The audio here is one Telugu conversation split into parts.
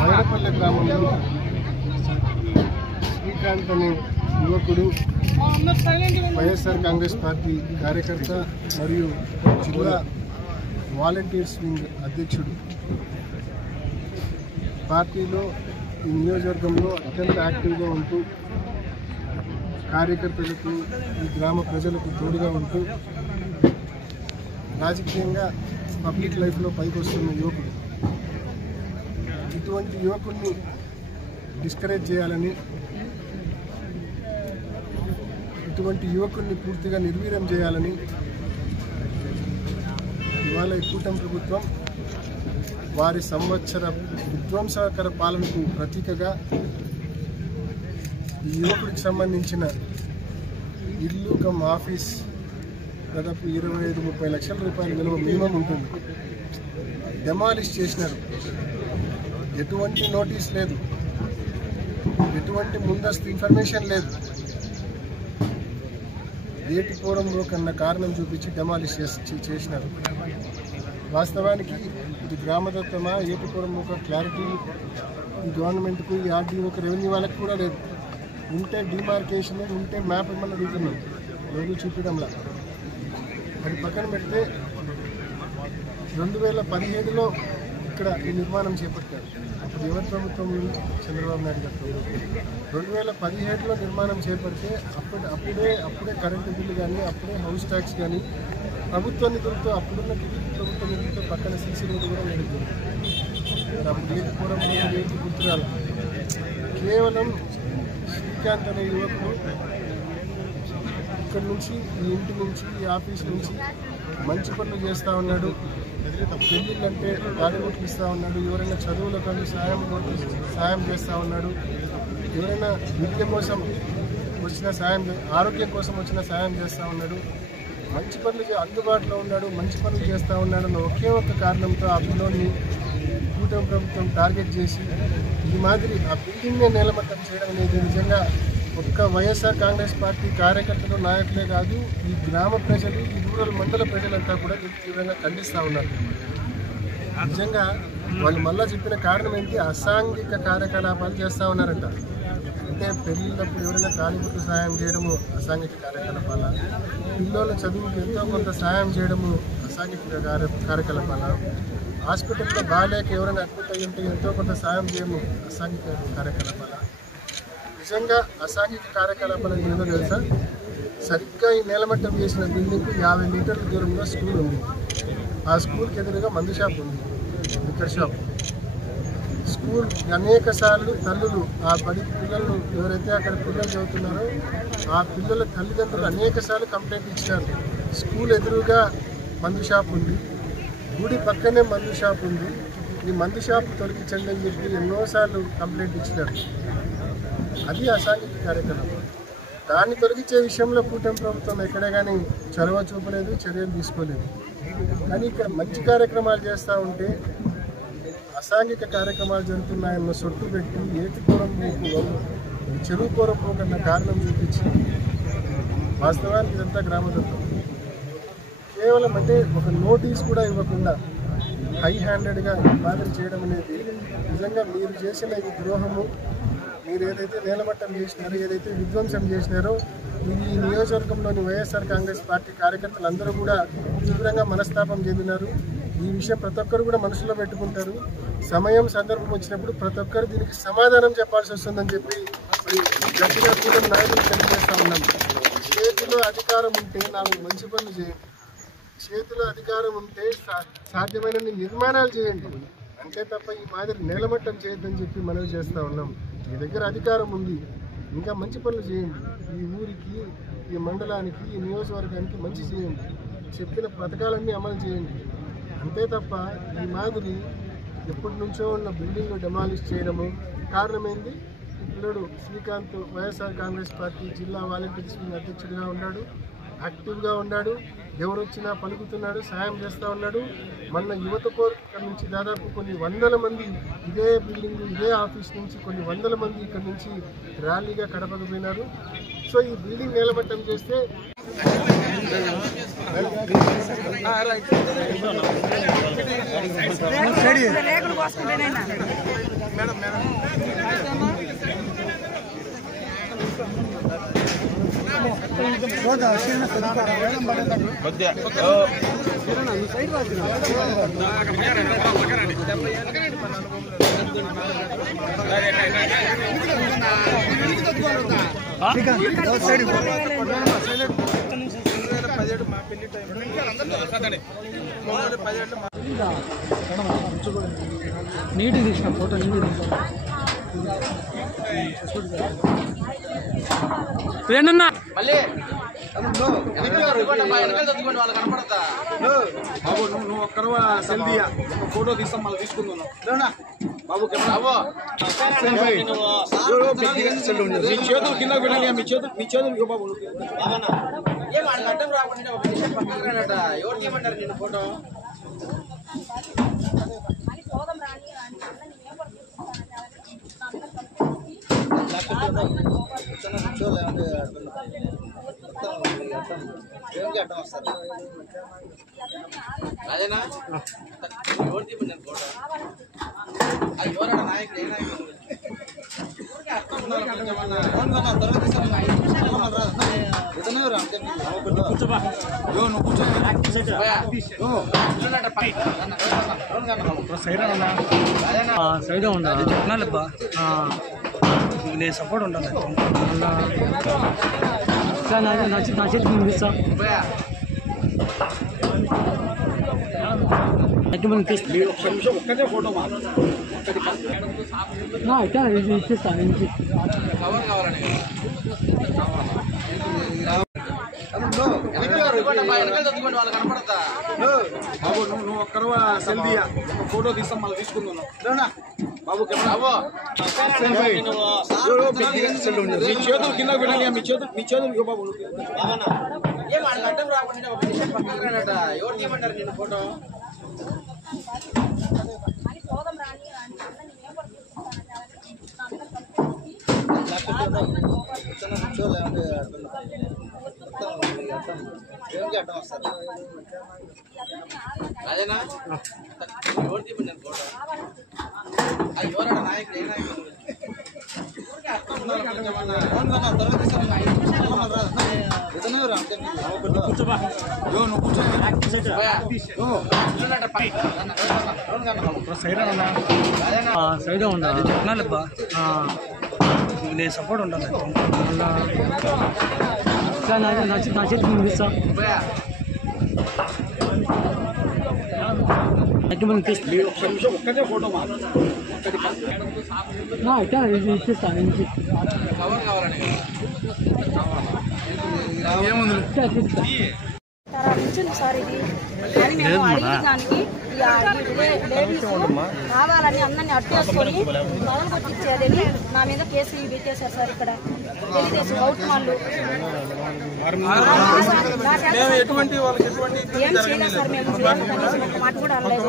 వైరపల్లి గ్రామంలో శ్రీకాంత్ అనే యువకుడు వైఎస్ఆర్ కాంగ్రెస్ పార్టీ కార్యకర్త మరియు జిల్లా వాలంటీర్స్ వింగ్ అధ్యక్షుడు. పార్టీలో ఈ నియోజకవర్గంలో అత్యంత యాక్టివ్గా ఉంటూ కార్యకర్తలకు ఈ గ్రామ ప్రజలకు తోడుగా ఉంటూ రాజకీయంగా పబ్లిక్ లైఫ్లో పైకి వస్తున్న యువకుడు. ఇటువంటి యువకుడిని డిస్కరేజ్ చేయాలని, ఇటువంటి యువకుడిని పూర్తిగా నిర్వీర్యం చేయాలని ఇవాళ కూటమి ప్రభుత్వం వారి సంవత్సర విధ్వంసకర పాలనకు ప్రతీకగా ఈ యువకుడికి సంబంధించిన ఇల్లు కమ్ ఆఫీస్ దాదాపు 25-30 లక్షల రూపాయల విలువ మినిమం ఉంటుంది. డెమాలిష్ చేసినారు. ఎటువంటి నోటీస్ లేదు, ఎటువంటి ముందస్తు ఇన్ఫర్మేషన్ లేదు. ఏటిపురంలో కన్నా కారణం చూపించి డెమాలిష్ చేసినారు. వాస్తవానికి ఇది గ్రామదత్తమా ఏటిపురం ఒక క్లారిటీ ఈ గవర్నమెంట్కు, ఈ ఆర్డీఓకి, రెవెన్యూ వాళ్ళకి కూడా లేదు. ఉంటే డిమార్కేషన్, ఉంటే మ్యాప్ ఏమన్నా అడుగుతున్నాం, లేదు చూపించడంలా. అది పక్కన పెడితే 2017లో ఇక్కడ ఈ నిర్మాణం చేపట్టారు. అప్పుడు ఎవరి ప్రభుత్వం? చంద్రబాబు నాయుడు గారు ప్రభుత్వం. 2017లో నిర్మాణం చేపడితే అప్పుడే కరెంటు బిల్లు కానీ, అప్పుడే హౌస్ ట్యాక్స్ కానీ ప్రభుత్వ నిధులతో, అప్పుడున్న ప్రభుత్వ నిధులతో పక్కన సీసీ రోడ్డు కూడా నడుపుతుంది. అప్పుడు ఏటిపురం ఏంటి గుర్తురాలి. కేవలం శ్రీకాంత్ అనే యువకుడు ఇక్కడ నుంచి, ఈ ఇంటి నుంచి, ఈ ఆఫీస్ నుంచి మంచి పనులు చేస్తూ ఉన్నాడు. పెళ్ళిళ్ళంటే గాడిగుట్లు ఇస్తూ ఉన్నాడు. ఎవరైనా చదువులకు సాయం చేస్తూ ఉన్నాడు. ఎవరైనా విద్య కోసం వచ్చిన సాయం, ఆరోగ్యం కోసం వచ్చిన సాయం చేస్తూ ఉన్నాడు. మంచి పనులు అందుబాటులో ఉన్నాడు, మంచి పనులు చేస్తూ ఉన్నాడు అన్న ఒకే ఒక్క కారణంతో ఆ పిల్లోని కూటమి ప్రభుత్వం టార్గెట్ చేసి ఈ మాదిరి ఆ బిల్డింగ్నే నేలమట్టం చేయడం అనేది నిజంగా ఒక్క వైఎస్ఆర్ కాంగ్రెస్ పార్టీ కార్యకర్తలు, నాయకులే కాదు, ఈ గ్రామ ప్రజలు, ఈ రూరల్ మండల ప్రజలంతా కూడా తీవ్రంగా ఖండిస్తూ ఉన్నారు. నిజంగా వాళ్ళు మళ్ళా చెప్పిన కారణం ఏంటి? అసాంఘిక కార్యకలాపాలు చేస్తూ ఉన్నారంట. అంటే పెళ్ళిళ్ళప్పుడు ఎవరైనా కాలిగుట్టు సాయం చేయడము అసాంఘిక కార్యకలాపాల, పిల్లల చదువుకు ఎంతో కొంత సాయం చేయడము అసాంఘిక కార్యకలాపాల, హాస్పిటల్లో బాగాలేక ఎవరైనా అడ్మిట్ అయ్యి ఉంటే ఎంతో కొంత సాయం చేయము అసాంఘిక కార్యకలాపాల. నిజంగా అసాంఘిక కార్యకలాపాలు ఏదో తెలుసా? సరిగ్గా ఈ నేలమట్టం చేసిన బిల్డింగ్కు 50 మీటర్ల దూరంలో స్కూల్ ఉంది. ఆ స్కూల్కి ఎదురుగా మందు షాప్ ఉంది, లిక్కర్ షాప్. స్కూల్ అనేక సార్లు తల్లులు ఆ బడి పిల్లలు ఎవరైతే అక్కడ పిల్లలు చదువుతున్నారో ఆ పిల్లల తల్లిదండ్రులు అనేక సార్లు కంప్లైంట్ ఇచ్చినారు. స్కూల్ ఎదురుగా మందు షాప్ ఉంది, గుడి పక్కనే మందు షాప్ ఉంది, ఈ మందు షాప్ తొలగించండి అని చెప్పి ఎన్నోసార్లు కంప్లైంట్ ఇచ్చినారు. అది అసాంఘిక కార్యక్రమం. దాన్ని తొలగించే విషయంలో కూటమి ప్రభుత్వం ఎక్కడే కానీ చొరవ చూపలేదు, చర్యలు తీసుకోలేదు. కానీ ఇక్కడ మంచి కార్యక్రమాలు చేస్తూ ఉంటే అసాంఘిక కార్యక్రమాలు జరుగుతున్నాయన్న సొట్టు పెట్టి ఏటిపురం చెరువుపురం కన్నా కారణం చూపించి వాస్తవానికి ఇదంతా గ్రామదత్తం. కేవలం అంటే ఒక నోటీస్ కూడా ఇవ్వకుండా హై హ్యాండెడ్గా మాదిరి చేయడం అనేది నిజంగా మీరు చేసిన ఇది ద్రోహము. మీరు ఏదైతే నేలమట్టం చేసినారో, ఏదైతే విధ్వంసం చేసినారో, ఈ నియోజకవర్గంలోని వైఎస్ఆర్ కాంగ్రెస్ పార్టీ కార్యకర్తలు అందరూ కూడా తీవ్రంగా మనస్తాపం చెందినారు. ఈ విషయం ప్రతి ఒక్కరు కూడా మనసులో పెట్టుకుంటారు. సమయం సందర్భం వచ్చినప్పుడు ప్రతి ఒక్కరు దీనికి సమాధానం చెప్పాల్సి వస్తుందని చెప్పి మరి గట్టిగా కూడా నాయకులు తెలియజేస్తూ ఉన్నాం. చేతిలో అధికారం ఉంటే 4 మంచి పనులు చేయండి, చేతిలో అధికారం ఉంటే సాధ్యమైన నిర్మాణాలు చేయండి, అంతే తప్ప ఈ మాదిరి నేలమట్టం చేయొద్దని చెప్పి మనవి చేస్తూ ఉన్నాం. మీ దగ్గర అధికారం ఉంది, ఇంకా మంచి పనులు చేయండి. ఈ ఊరికి, ఈ మండలానికి, ఈ నియోజకవర్గానికి మంచి చేయండి, చెప్పిన పథకాలన్నీ అమలు చేయండి, అంతే తప్ప ఈ మాదిరి ఎప్పటి నుంచో ఉన్న బిల్డింగ్లు డెమాలిష్ చేయడము. కారణమైంది ఈ పిల్లడు శ్రీకాంత్ వైఎస్ఆర్ కాంగ్రెస్ పార్టీ జిల్లా వాలంటీర్స్ వింగ్ అధ్యక్షుడిగా ఉన్నాడు, యాక్టివ్గా ఉన్నాడు, ఎవరు వచ్చినా పలుకుతున్నాడు, సాయం చేస్తూ ఉన్నాడు. మన యువత కోరిక నుంచి దాదాపు కొన్ని వందల మంది ఇదే బిల్డింగ్, ఇదే ఆఫీస్ నుంచి కొన్ని వందల మంది ఇక్కడ నుంచి ర్యాలీగా కడపకు పోయినారు. సో ఈ బిల్డింగ్ నేలమట్టం చేస్తే నీటి తీసిన ఫోటో రెండున్నా బాబు నువ్వు ఒక్కరు సెల్ఫీ ఫోటో తీస్తాం మళ్ళీ తీసుకుందాం బాబు మీ చేతులు కింద పెట్టండి మీ చేతులు బాబు అడ్డం రాకుండా ఒక నిమిషం పక్కన ఎవరు తీయమంటారు నేను ఫోటో అదేనా ఎవరు తీయమన్నారు ఫోటో అది ఎవరన్నా నాయకుడు ఏ నాయకుడు సైడ్ ఉండాలి చెప్పినాలేబ్బా నేను సపోర్ట్ ఉండాలి నా చేతికి పంపిస్తా ఒక్కటే ఫోటో ఇచ్చేస్తాను కవర్ కావాలని వాళ్ళు కనపడతా బాబు నువ్వు ఒక్కరు సెల్ఫీ ఫోటో తీస్తాం మళ్ళీ తీసుకుందాం బాబు మీ చేతులు కింద పెట్టండి మీ చేతులు బాబు అడ్డం రాకుండా ఒక నిమిషం పక్కన ఎవరు తీయమంటారు నేను ఫోటో అదేనా ఎవరు తీయమన్నారు ఫోటో అది ఎవరన్నా నాయకుడు ఏ నాయకుడు సైడ్ ఉండాలి చెప్పినాలేబ్బా నేను సపోర్ట్ ఉండాలి నా చేతికి పంపిస్తా ఒక్కటే ఫోటో ఇచ్చేస్తాను కవర్ కావాలని సార్ ఇది అని మేము అడిగడానికి లేడీస్ కావాలని అందరినీ అట్టేసుకొని మొదలు కొట్టించేదని నా మీద కేసు పెట్టేశారు సార్. ఇక్కడ తెలుగుదేశం గౌతమ్ వాళ్ళు ఏం చేయలేదు సార్. మేము కనీసం ఒక మాట కూడా అనలేదు.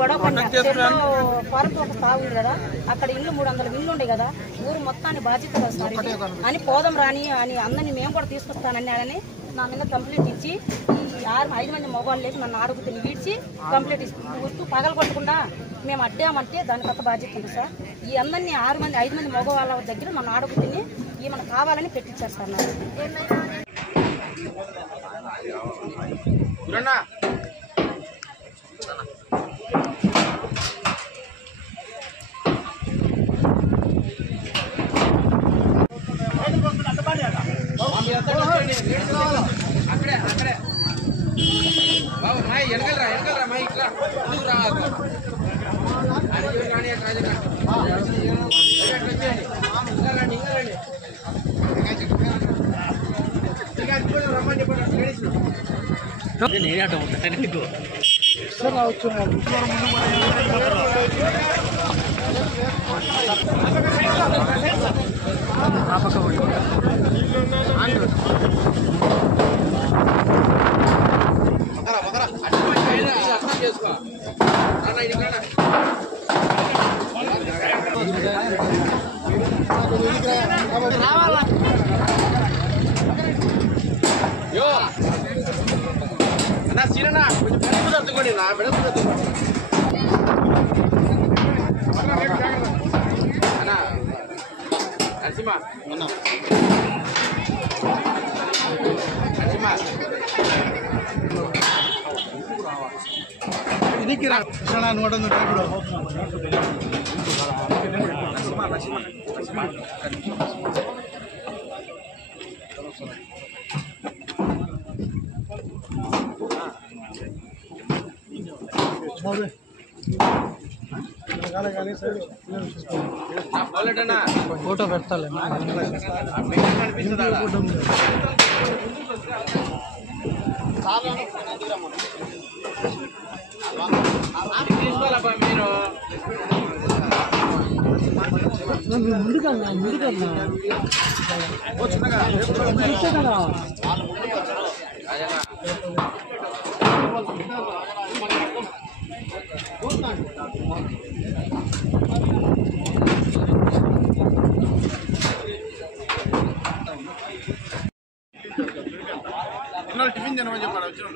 గొడవ పొరకు ఒక తాగు కదా, అక్కడ ఇల్లు 300 ఇల్లు ఉండే కదా, ఊరు మొత్తాన్ని బాధ్యత కదా సార్ ఇది అని పోదాం రాని అని అందరినీ మేము కూడా తీసుకొస్తానని నా మీద కంప్లైంట్ ఇచ్చి ఈ 5 మంది మగవాళ్ళు లేచి నన్ను ఆడుగుతుని వీడ్చి కంప్లైంట్ ఇస్తూ పగల కొట్టకుండా మేము అడ్డామంటే దాని కొత్త బాధ్యత ఉంది సార్. ఈ అందరినీ 5 మంది మగవాళ్ళ దగ్గర నన్ను ఆడుగుతుని ఈమెను కావాలని పెట్టించారు సార్. నాకు అక్కడే అక్కడే బాబు మా వెనకలరా మా ఇట్లా ముందుకు రావాలి అది కానీ రమ్మని చెప్పండి. నేనే అడ్డం ఉంటాను. అర్థం చేసుకో రావాలా ఎత్తుకోండి నా బిడ్డ అన్నా నరసింహ నరసింహ ಇದಕ್ಕೆ ನೋಡೋದು ఫోటో పెడతాలే తీసుకోవాలబ్బా మీరు ముందుకన్నా కదా అదేనా టిఫిన్ తినమని చెప్పాడు వచ్చిన